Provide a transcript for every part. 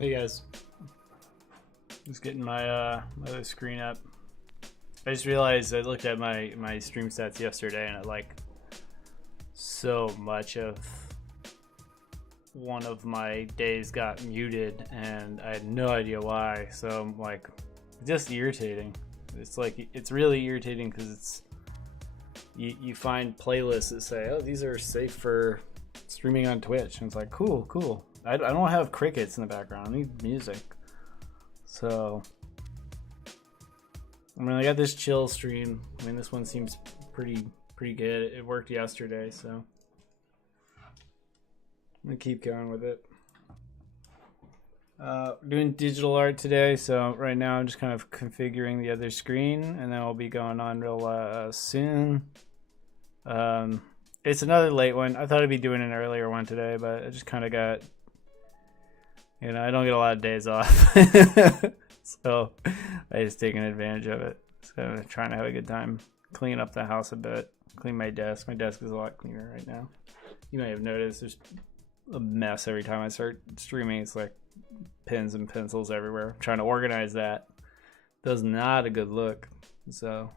Hey guys, just getting my my other screen up. I just realized I looked at my stream stats yesterday, and so much of one of my days got muted, and I had no idea why. So I'm like, just irritating. It's really irritating because you find playlists that say, oh, these are safe for streaming on Twitch, and it's like, cool. I don't have crickets in the background. I need music. So, I mean, I got this chill stream. I mean, this one seems pretty good. It worked yesterday, so I'm gonna keep going with it. Doing digital art today, so right now I'm just kind of configuring the other screen, and then I'll be going on real soon. It's another late one. I thought I'd be doing an earlier one today, but I just kind of got, I don't get a lot of days off. So I just taking advantage of it. So I'm trying to have a good time. Clean up the house a bit. Clean my desk. My desk is a lot cleaner right now. You may have noticed there's a mess every time I start streaming. It's like pens and pencils everywhere. I'm trying to organize that. Does not a good look. So,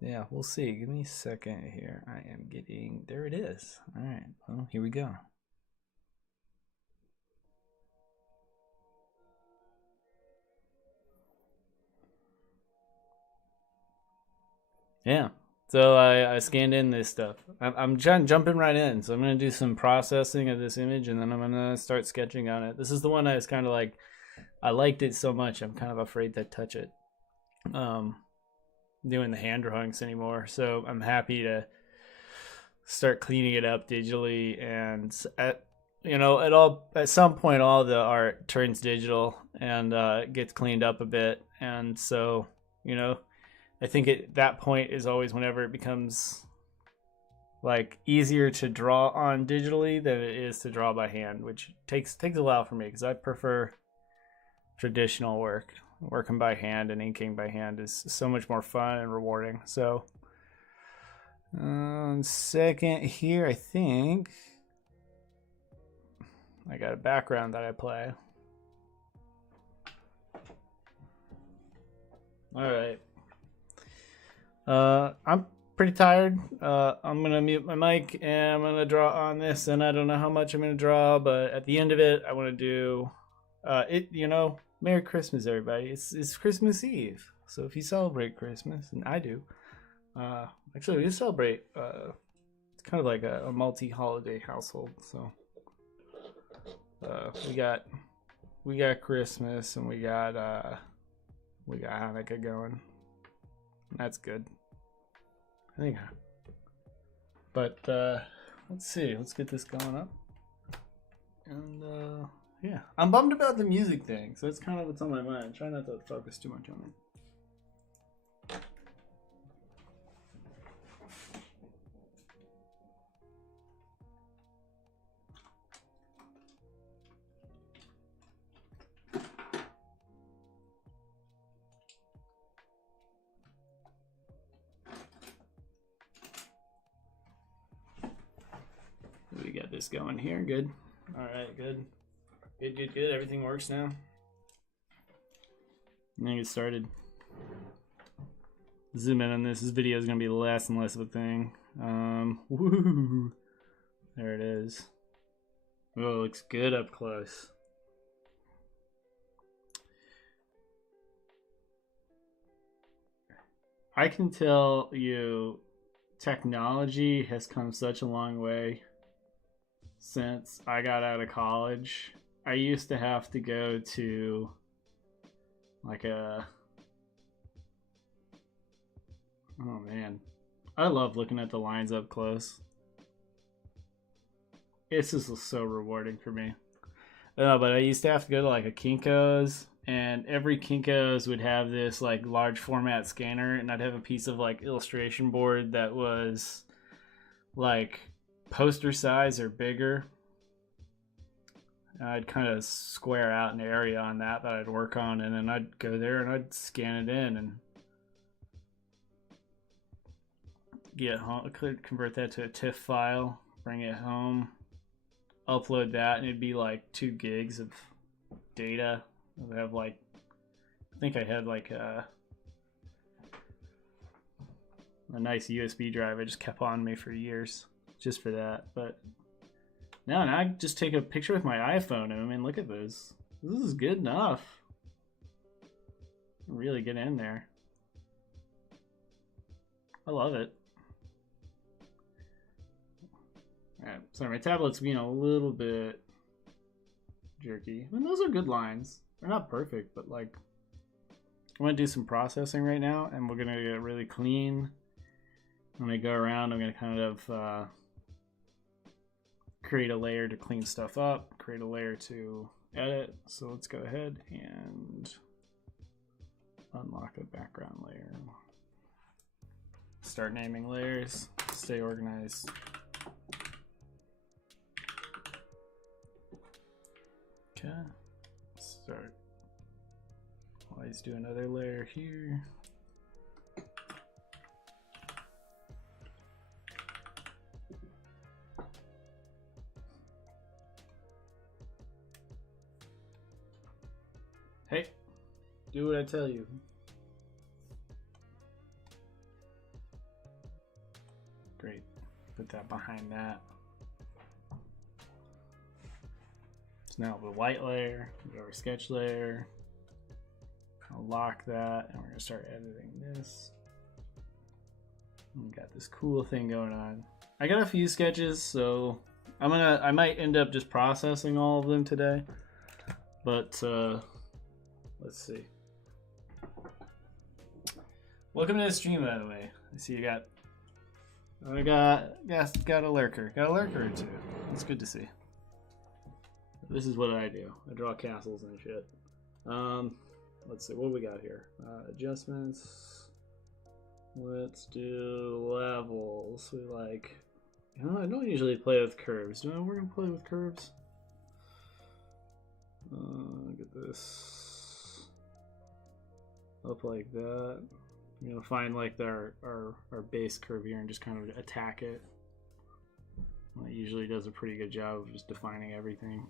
yeah, we'll see. Give me a second here. I am getting, there it is. All right, well, here we go. Yeah, so I scanned in this stuff. I'm jumping right in. So I'm going to do some processing of this image, and then I'm going to start sketching on it. This is the one I was kind of like, I liked it so much, I'm kind of afraid to touch it. Doing the hand drawings anymore. So I'm happy to start cleaning it up digitally, and at some point all the art turns digital and gets cleaned up a bit. And so, I think at that point is always whenever it becomes like easier to draw on digitally than it is to draw by hand, which takes a while for me because I prefer traditional work. Working by hand and inking by hand is so much more fun and rewarding. So, second here, I think I got a background that I play. All right. I'm pretty tired. I'm gonna mute my mic and I'm gonna draw on this, and I don't know how much I'm gonna draw, but at the end of it, I want to do Merry Christmas, everybody. It's Christmas Eve, so if you celebrate Christmas, and I do, actually we celebrate. It's kind of like a multi-holiday household. So we got Christmas, and we got Hanukkah going. That's good, I think. But let's see. Let's get this going up. And yeah, I'm bummed about the music thing, so that's kind of what's on my mind. Try not to focus too much on it. We got this going here. Good. All right, good. Good. Everything works now. I'm gonna get started. Zoom in on this. This video is gonna be less and less of a thing. Woo! There it is. Oh, it looks good up close. I can tell you, technology has come such a long way since I got out of college. I used to have to go to like oh man, I love looking at the lines up close. It's just so rewarding for me. But I used to have to go to like a Kinko's, and every Kinko's would have this like large format scanner, and I'd have a piece of like illustration board that was like poster size or bigger. I'd kind of square out an area on that I'd work on, and then I'd go there and I'd scan it in and get home, convert that to a TIFF file, bring it home, upload that, and it'd be like 2 gigs of data. I have like, I think I had like a nice USB drive I just kept on me for years just for that. But now I just take a picture with my iPhone, and I mean, look at this. This is good enough. Really get in there. I love it. Alright, sorry, my tablet's being a little bit jerky. I mean, those are good lines. They're not perfect, but like, I want to do some processing right now, and we're gonna get really clean. When I go around, I'm gonna kind of create a layer to clean stuff up, create a layer to edit. So let's go ahead and unlock a background layer. Start naming layers, stay organized. Okay, start. Let's do another layer here. Hey, do what I tell you. Great, put that behind that. So now the white layer, go to our sketch layer. I'll lock that, and we're gonna start editing this. We got this cool thing going on. I got a few sketches, so I might end up just processing all of them today. But let's see. Welcome to the stream, by the way. I see you got a lurker. Got a lurker or two. It's good to see. This is what I do. I draw castles and shit. Let's see, what do we got here? Adjustments. Let's do levels. We like, I don't usually play with curves. Do I? We're gonna play with curves. Look at this. Up like that. I'm gonna find like our base curve here and just kind of attack it. It usually does a pretty good job of just defining everything.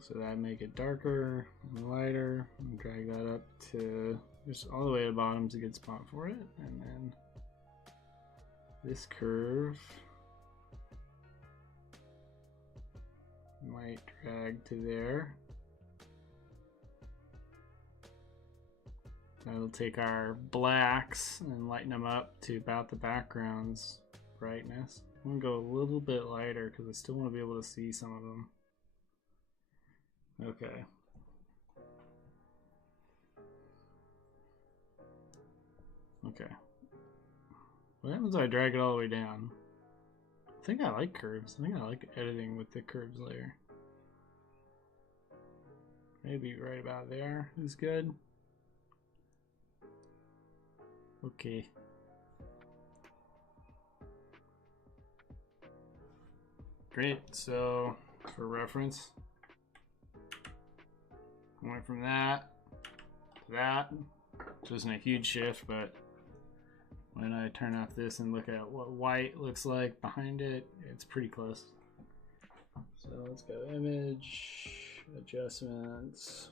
So that make it darker and lighter, and drag that up to just all the way to the bottom is a good spot for it. And then this curve might drag to there. That'll take our blacks and lighten them up to about the background's brightness. I'm gonna go a little bit lighter because I still want to be able to see some of them. Okay. Okay. What happens if I drag it all the way down? I think I like curves. I think I like editing with the curves layer. Maybe right about there is good. Okay. Great. So, for reference, I went from that to that, which isn't a huge shift, but when I turn off this and look at what white looks like behind it, it's pretty close. So let's go image, adjustments,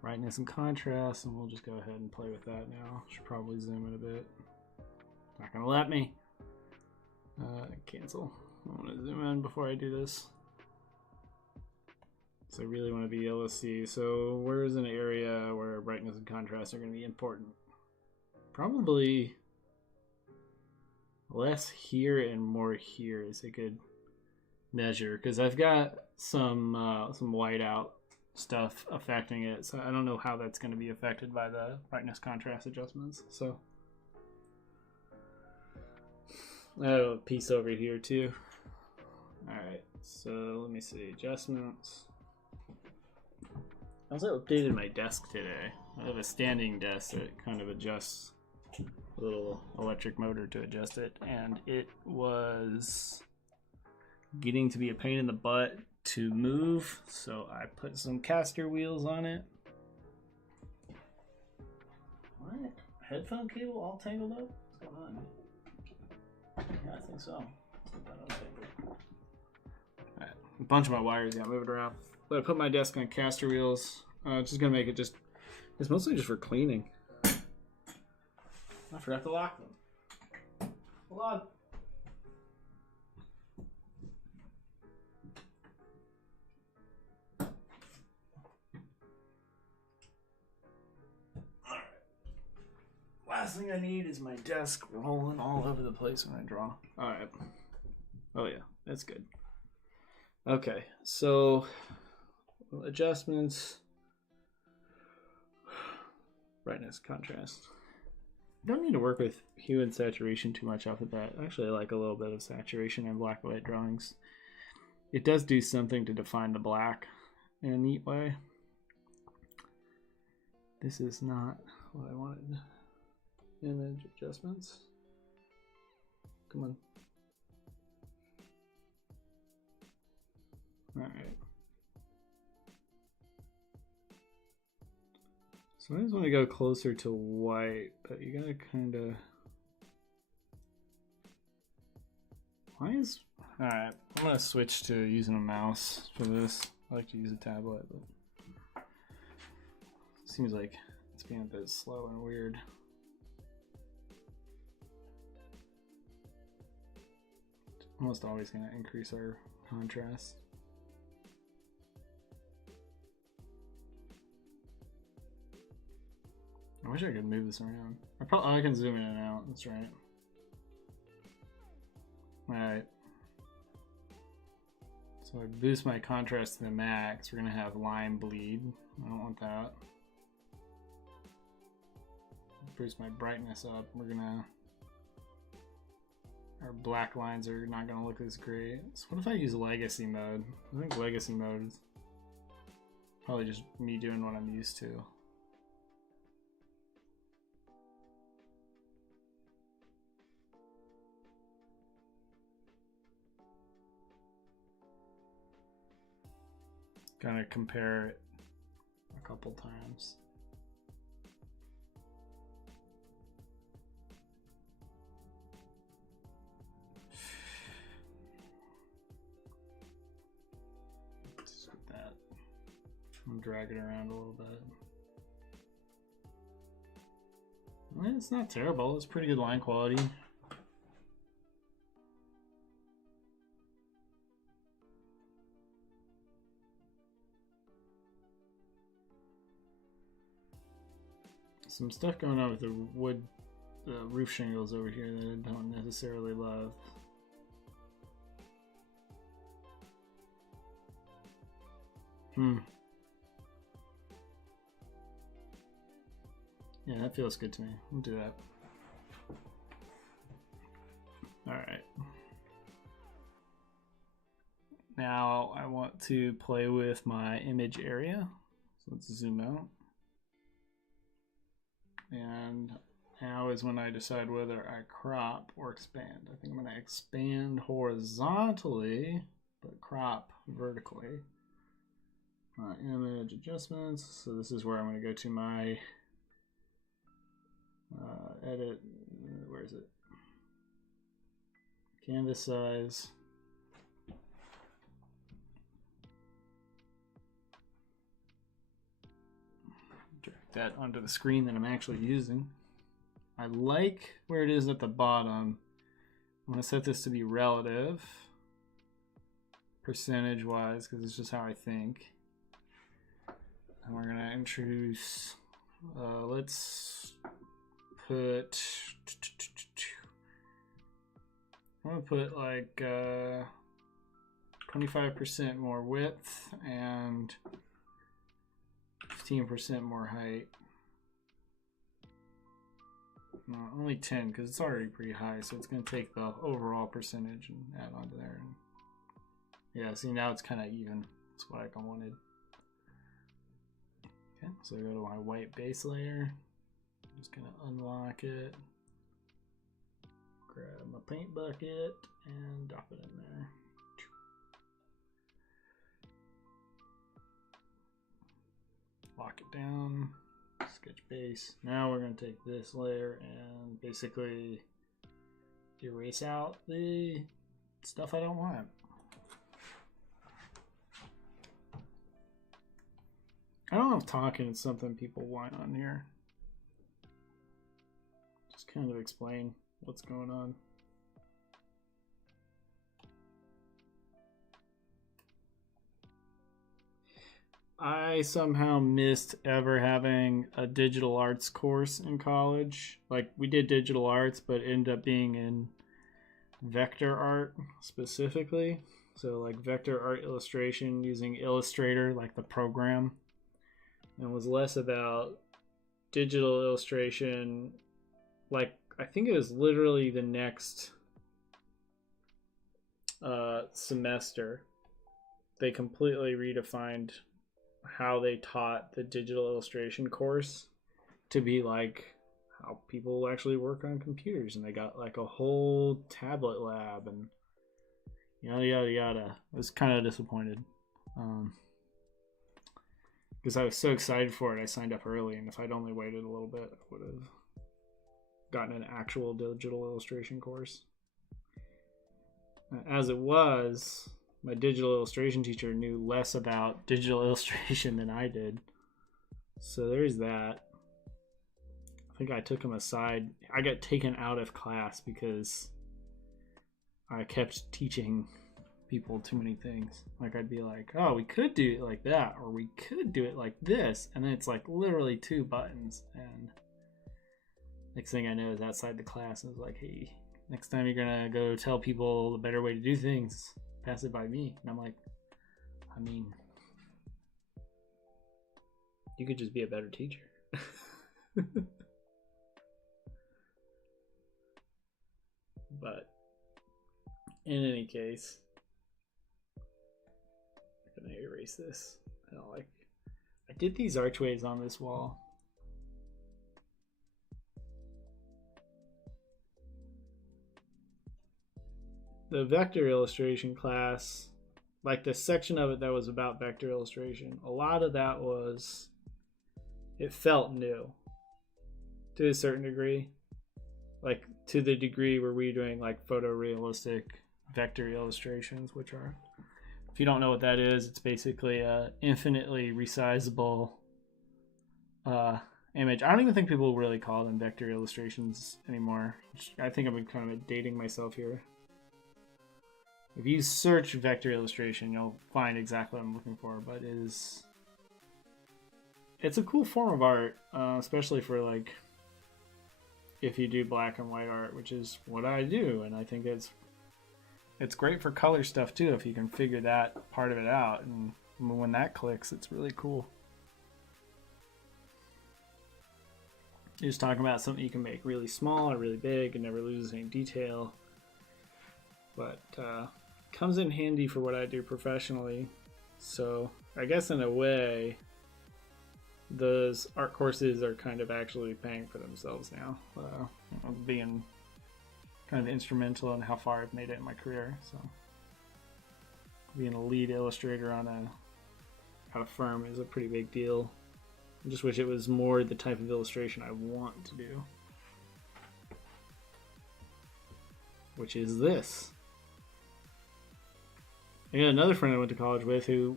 brightness and contrast, and we'll just go ahead and play with that now. Should probably zoom in a bit. Not gonna let me. Cancel. I want to zoom in before I do this. So I really want to be able to see. So where is an area where brightness and contrast are going to be important? Probably less here and more here is a good measure, because I've got some whiteout stuff affecting it. So I don't know how that's going to be affected by the brightness contrast adjustments. So I have a piece over here too. All right, so let me see, adjustments. I also updated my desk today. I have a standing desk that kind of adjusts a little electric motor to adjust it, and it was getting to be a pain in the butt to move, so I put some caster wheels on it. my headphone cable all tangled up? What's going on? Yeah, I think so. Let's get that untangled. Alright, a bunch of my wires got moved around. But I put my desk on caster wheels. Just gonna make it just. It's mostly just for cleaning. I forgot to lock them. Hold on. Alright. Last thing I need is my desk rolling all over the place when I draw. Alright. Oh yeah, that's good. Okay, so adjustments. Brightness, contrast. Don't need to work with hue and saturation too much off the bat. Actually, I like a little bit of saturation in black and white drawings. It does do something to define the black in a neat way. This is not what I wanted. Image adjustments. Come on. Alright. So I just want to go closer to white, but you gotta kind of. Why is. Alright, I'm gonna switch to using a mouse for this. I like to use a tablet, but it seems like it's being a bit slow and weird. Almost always gonna increase our contrast. I wish I could move this around. I can zoom in and out. That's right. Alright. So I boost my contrast to the max. We're going to have line bleed. I don't want that. Boost my brightness up. We're going to... Our black lines are not going to look as great. So what if I use legacy mode? I think legacy mode is probably just me doing what I'm used to. Gonna compare it a couple times. Just with that, I'm dragging it around a little bit. Well, it's not terrible. It's pretty good line quality. Some stuff going on with the wood roof shingles over here that I don't necessarily love. Yeah, that feels good to me. We'll do that. Alright. Now I want to play with my image area. So let's zoom out. And now is when I decide whether I crop or expand. I think I'm going to expand horizontally, but crop vertically. My image adjustments. So this is where I'm going to go to my edit. Where is it? Canvas size. Drag that onto the screen that I'm actually using. I like where it is at the bottom. I'm going to set this to be relative, percentage wise, because it's just how I think. And we're going to introduce, let's put, I'm going to put like 25% more width and 15% more height. No, only 10 because it's already pretty high, so it's going to take the overall percentage and add onto there. Yeah, see, now it's kind of even. That's what I wanted. Okay, so I go to my white base layer. I'm just going to unlock it. Grab my paint bucket and drop it in there. Lock it down. Just sketch base. Now we're going to take this layer and basically erase out the stuff I don't want. I don't know if talking is something people want on here. Just kind of explain what's going on. I somehow missed ever having a digital arts course in college. Like, we did digital arts, but it ended up being in vector art specifically. So like vector art illustration using Illustrator, like the program, and was less about digital illustration. Like, I think it was literally the next semester they completely redefined how they taught the digital illustration course to be like how people actually work on computers, and they got like a whole tablet lab and yada yada yada. I was kind of disappointed because I was so excited for it. I signed up early, and if I'd only waited a little bit, I would have gotten an actual digital illustration course. As it was, my digital illustration teacher knew less about digital illustration than I did. So there's that. I think I took him aside. I got taken out of class because I kept teaching people too many things. Like, I'd be like, oh, we could do it like that, or we could do it like this. And then it's like literally 2 buttons. And next thing I know is outside the class, I was like, hey, next time you're going to go tell people the better way to do things, pass it by me. And I'm like, I mean, you could just be a better teacher. But in any case, I'm gonna erase this. I did these archways on this wall. The vector illustration class, like the section of it that was about vector illustration, a lot of that was, it felt new to a certain degree. Like, to the degree where we're doing like photorealistic vector illustrations, which are, if you don't know what that is, it's basically a infinitely resizable image. I don't even think people really call them vector illustrations anymore. I think I'm kind of dating myself here. If you search vector illustration, you'll find exactly what I'm looking for, but it's a cool form of art, especially for like if you do black and white art, which is what I do. And I think it's great for color stuff too, if you can figure that part of it out. And when that clicks, it's really cool. You're just talking about something you can make really small or really big and never loses any detail. But comes in handy for what I do professionally. So I guess in a way, those art courses are kind of actually paying for themselves now, being kind of instrumental in how far I've made it in my career. So being a lead illustrator at a firm is a pretty big deal. I just wish it was more the type of illustration I want to do, which is this. I got another friend I went to college with who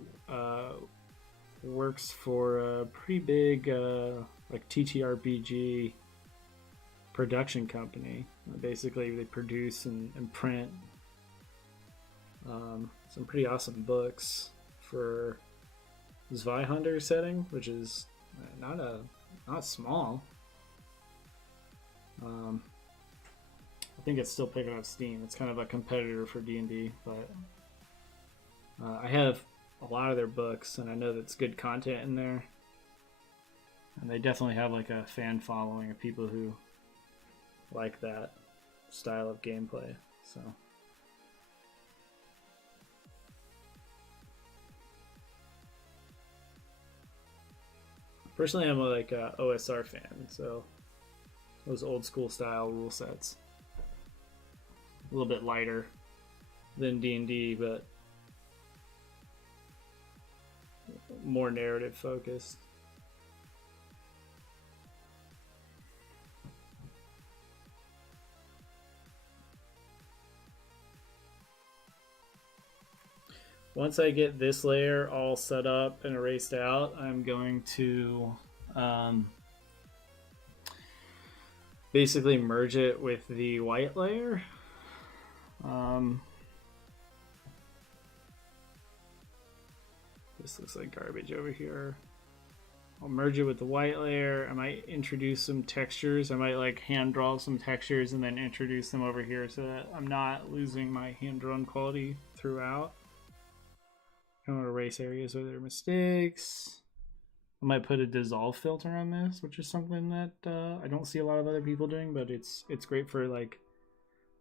works for a pretty big like TTRPG production company. Basically, they produce and print some pretty awesome books for Zweihander setting, which is not small. I think it's still picking up steam. It's kind of a competitor for D&D, but I have a lot of their books, and I know that's good content in there. And they definitely have like a fan following of people who like that style of gameplay. So personally, I'm like a OSR fan, so those old school style rule sets, a little bit lighter than D&D, but more narrative focused. once I get this layer all set up and erased out, I'm going to basically merge it with the white layer. This looks like garbage over here. I'll merge it with the white layer. I might introduce some textures. I might like hand draw some textures and then introduce them over here so that I'm not losing my hand drawn quality throughout. I want to erase areas where there are mistakes. I might put a dissolve filter on this, which is something that I don't see a lot of other people doing, but it's great for like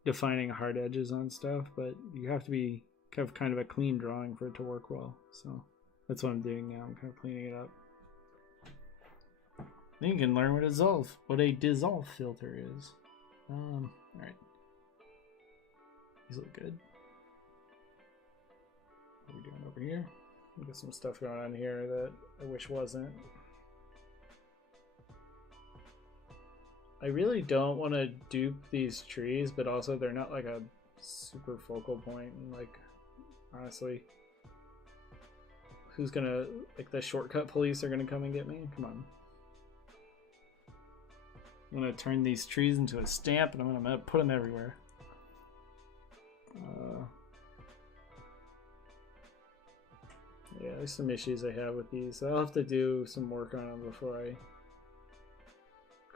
defining hard edges on stuff, but you have to have kind of a clean drawing for it to work well. So that's what I'm doing now. I'm kind of cleaning it up. Then you can learn what a dissolve filter is. All right. These look good. What are we doing over here? We got some stuff going on here that I wish wasn't. I really don't want to dupe these trees, but also they're not like a super focal point. And like, honestly, who's gonna, like the shortcut police are gonna come and get me? Come on. I'm gonna turn these trees into a stamp and I'm gonna put them everywhere. Yeah, there's some issues I have with these. I'll have to do some work on them before I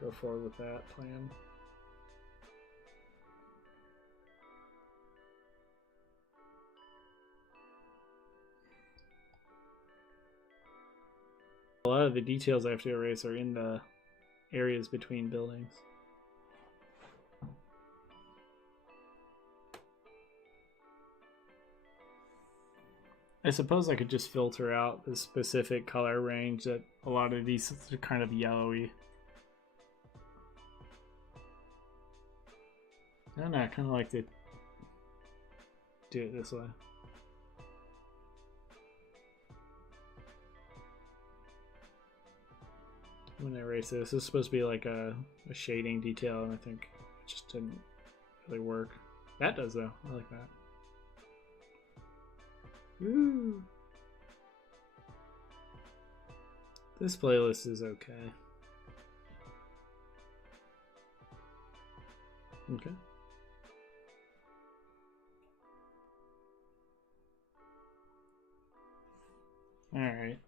go forward with that plan. A lot of the details I have to erase are in the areas between buildings. I suppose I could just filter out the specific color range that a lot of these are kind of yellowy. I don't know, I kind of like to do it this way. When I erase this is supposed to be like a shading detail, and I think it just didn't really work. That does though, I like that. Woo! This playlist is okay. Okay. All right.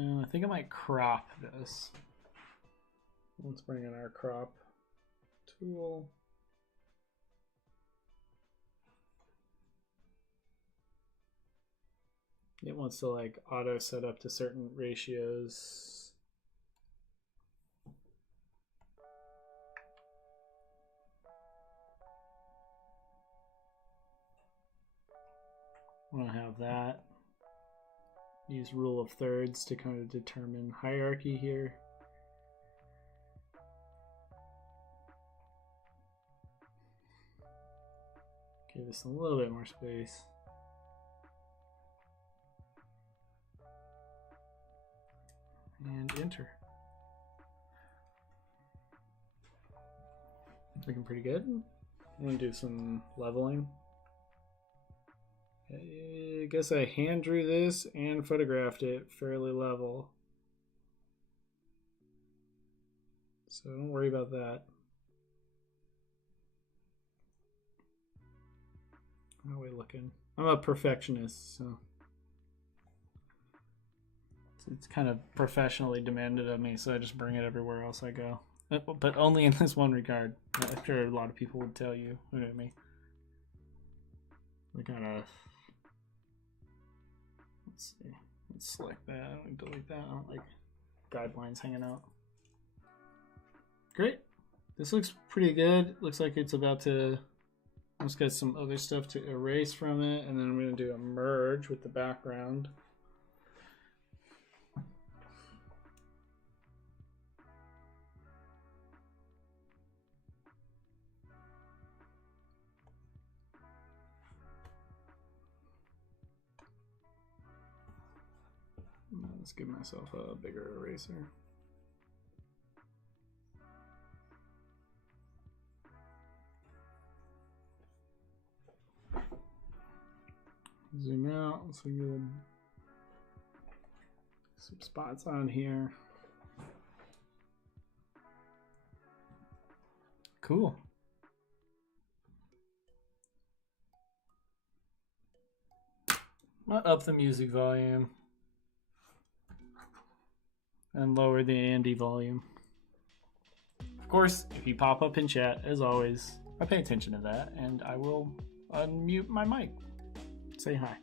I think I might crop this. Let's bring in our crop tool. It wants to like auto set up to certain ratios. I'm gonna have that. Use rule of thirds to kind of determine hierarchy here. Give this a little bit more space. And enter. Looking pretty good. I'm gonna do some leveling. I guess I hand drew this and photographed it fairly level. So don't worry about that. How are we looking? I'm a perfectionist, so it's kind of professionally demanded of me, so I just bring it everywhere else I go. But only in this one regard. I'm sure a lot of people would tell you, look at me. We gotta, let's see, let's select that, I don't delete that, I don't like guidelines hanging out. Great, this looks pretty good. Looks like it's about to, let's get some other stuff to erase from it, and then I'm gonna do a merge with the background. Let's give myself a bigger eraser. Zoom out so we get some spots on here. Cool. I'll up the music volume and lower the Andy volume. Of course, if you pop up in chat, as always, I pay attention to that and I will unmute my mic. Say hi.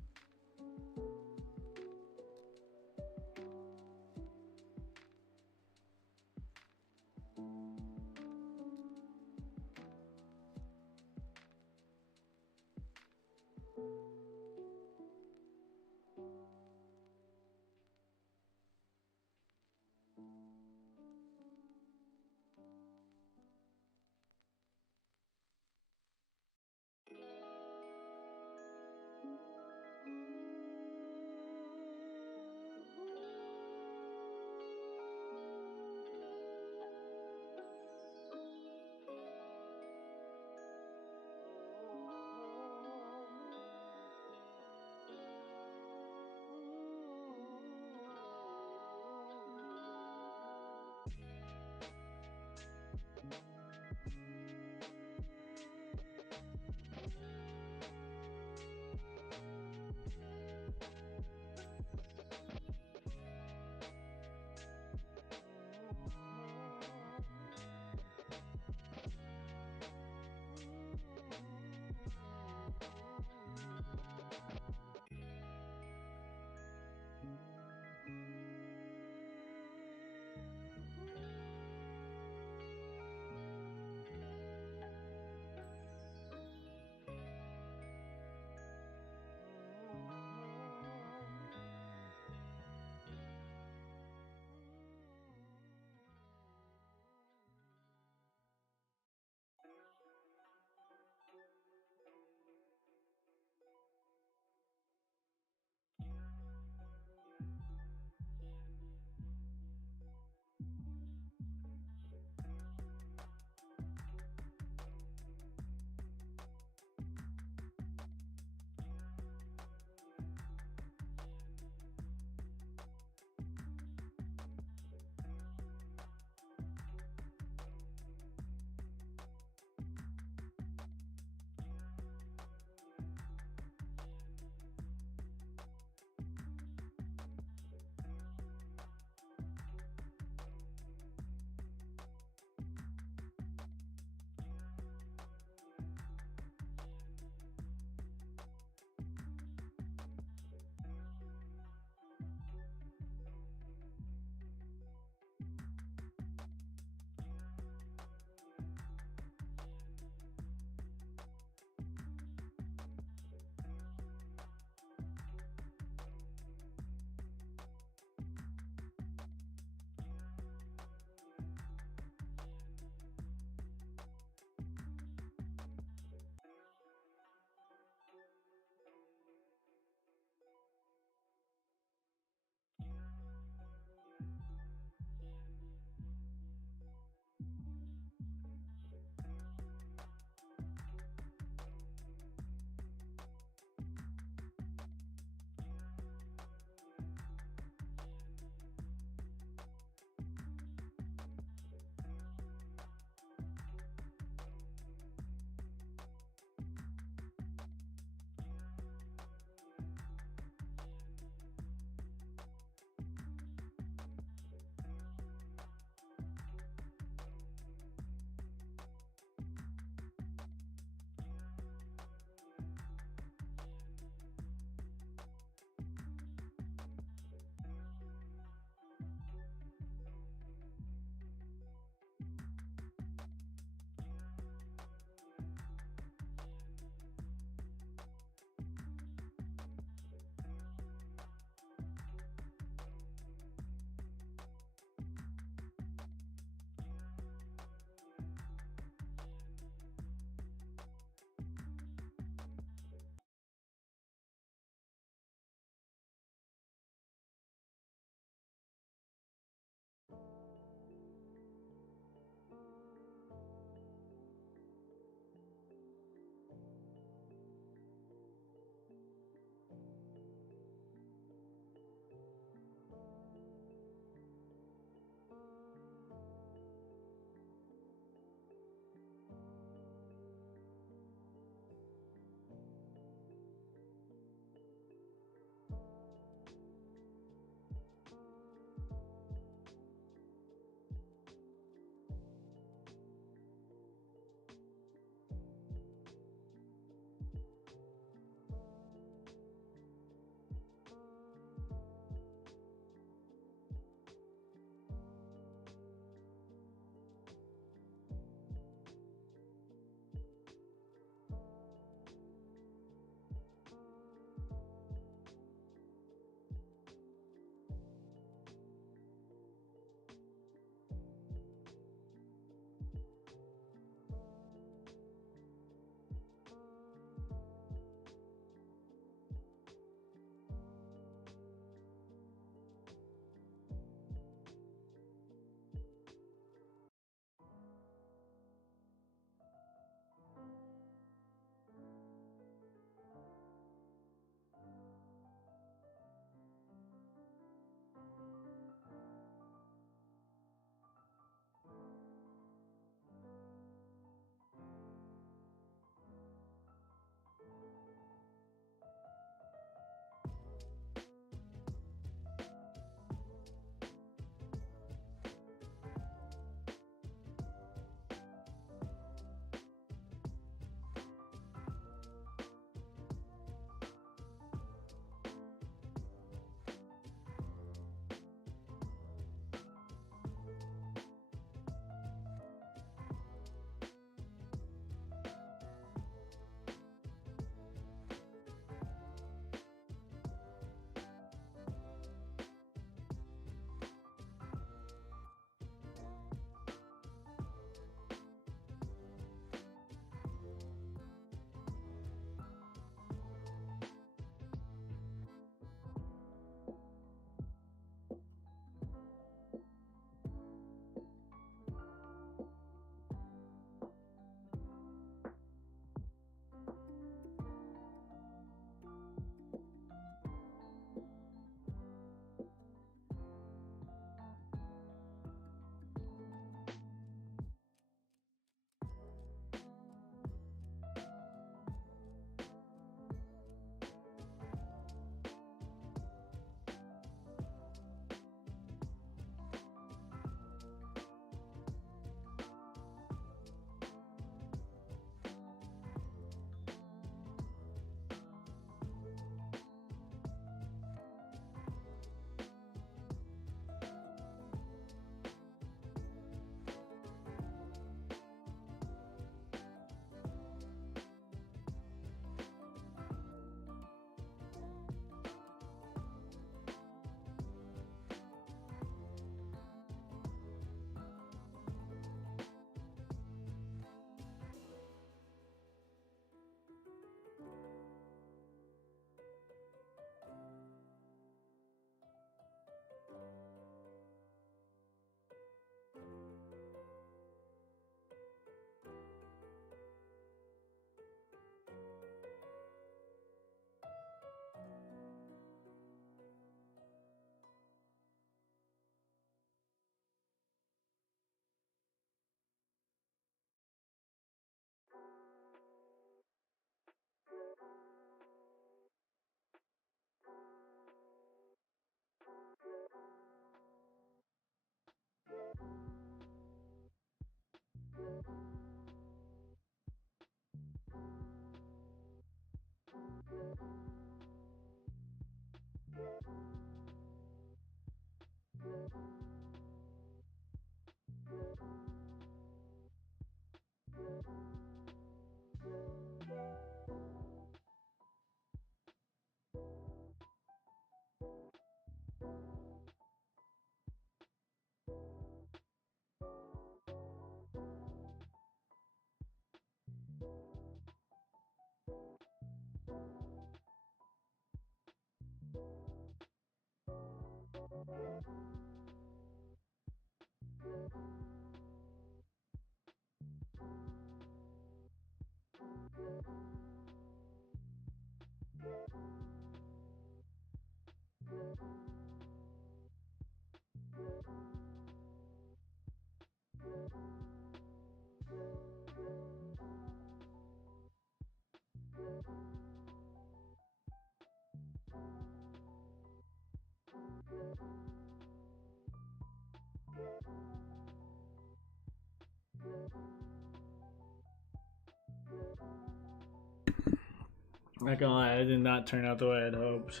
Not gonna lie, it did not turn out the way I'd hoped.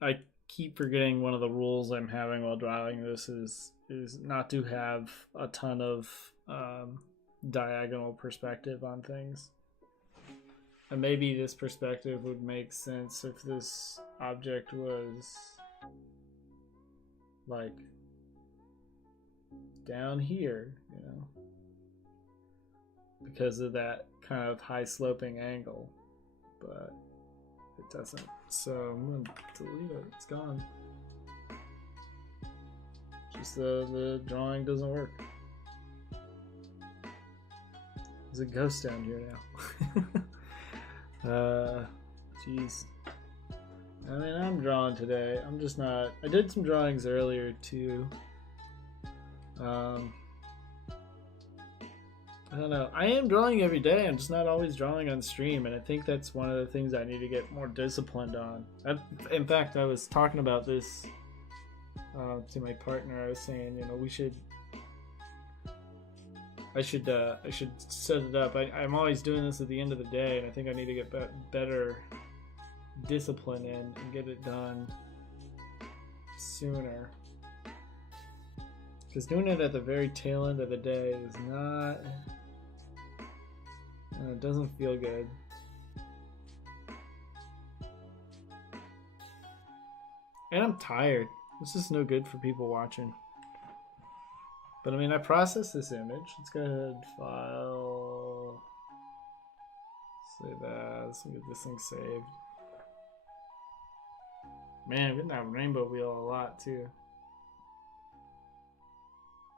I keep forgetting one of the rules I'm having while driving this is not to have a ton of diagonal perspective on things. And maybe this perspective would make sense if this object was like down here, you know, because of that kind of high sloping angle, but it doesn't. So I'm gonna delete it. It's gone. Just the drawing doesn't work. There's a ghost down here now. Jeez. I mean, I'm drawing today. I'm just not. I did some drawings earlier too. I don't know. I am drawing every day. I'm just not always drawing on stream, and I think that's one of the things I need to get more disciplined on. In fact, I was talking about this to my partner. I was saying, you know, I should set it up. I'm always doing this at the end of the day, and I think I need to get better discipline in and get it done sooner. Because doing it at the very tail end of the day is not... it doesn't feel good. And I'm tired. This is no good for people watching. But I mean, I processed this image. Let's go ahead, file, save as, get this thing saved. Man, I'm getting that rainbow wheel a lot too.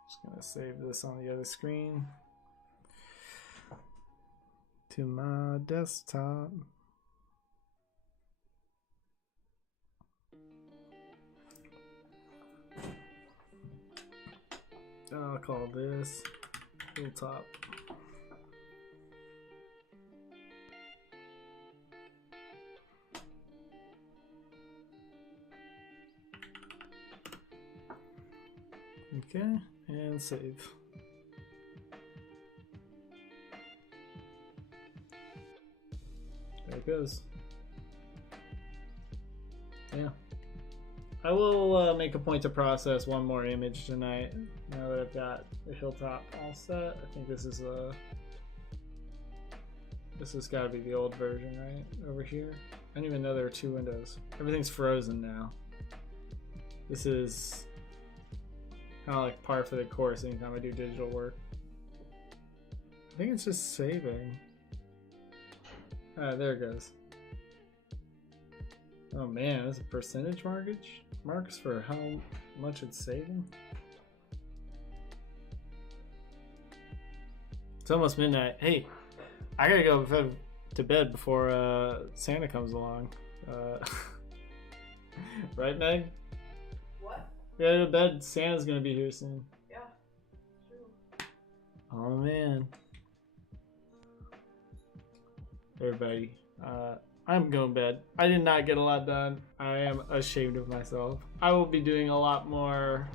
Just gonna save this on the other screen to my desktop. I'll call this hilltop. Okay, and save. There it goes. Yeah. I will make a point to process one more image tonight. Now that I've got the hilltop all set, I think this is has got to be the old version, right? Over here. I didn't even know there were two windows. Everything's frozen now. This is kind of like par for the course anytime I do digital work. I think it's just saving. There it goes. Oh man, there's a percentage marks for how much it's saving. It's almost midnight. Hey, I gotta go to bed before Santa comes along. Right, Meg? What? We gotta go to bed. Santa's gonna be here soon. Yeah, true. Oh man. Everybody, I'm going to bed. I did not get a lot done. I am ashamed of myself. I will be doing a lot more.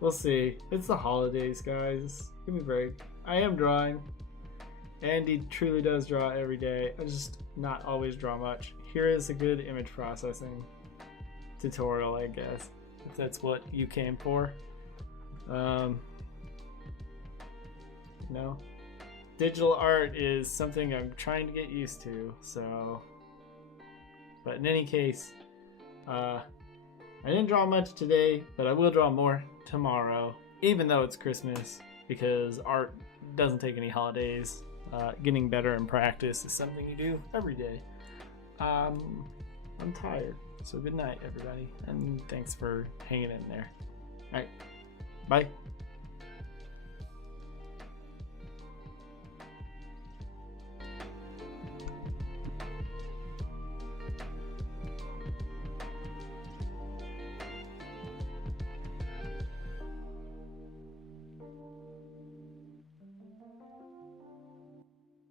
We'll see. It's the holidays, guys. Give me a break. I am drawing. Andy truly does draw every day. I just not always draw much. Here is a good image processing tutorial, I guess, if that's what you came for. No. Digital art is something I'm trying to get used to, so. But in any case, I didn't draw much today, but I will draw more tomorrow, even though it's Christmas, because art doesn't take any holidays. Getting better in practice is something you do every day. I'm tired, so good night, everybody, and thanks for hanging in there. All right, bye.